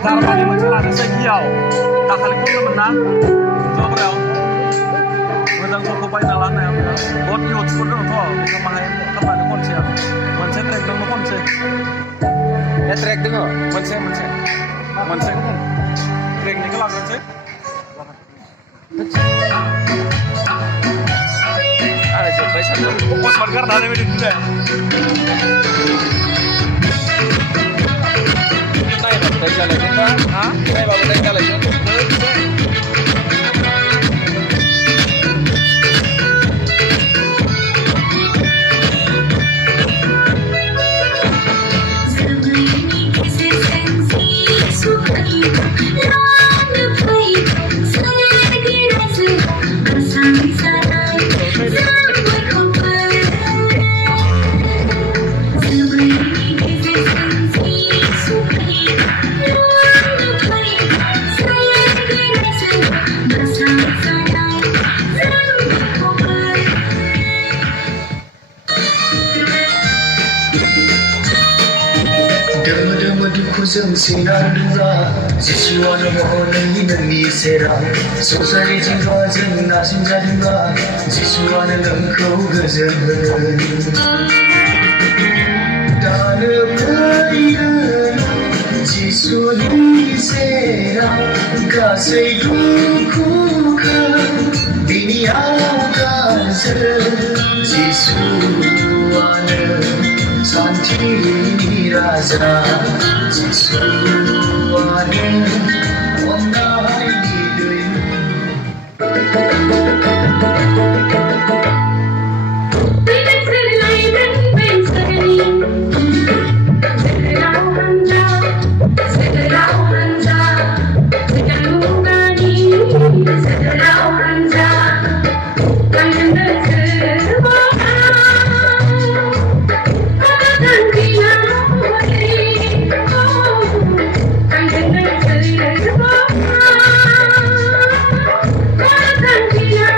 Daimari mencelana sekiau, tak kali pun menang. Coba berau, menang kok kopai nalan ya. Bot yot pun dong kok, kemarin kemarin konser, konser trek dong konser. Ya trek dong, konser kan, trek ni kelas konser. Ada coba satu, pos marker dari mana dulu? Jalan kita, kita bawa jalan kita. Kuzung sinar dua, siswa mohon ini serang. Sosai jingga jeng nasim jadua, siswa lengkau gazan. Dan pelayan siswa ini serang, kasih kukukan ini akan siswa santi raja. Siswane onai doi Thank you.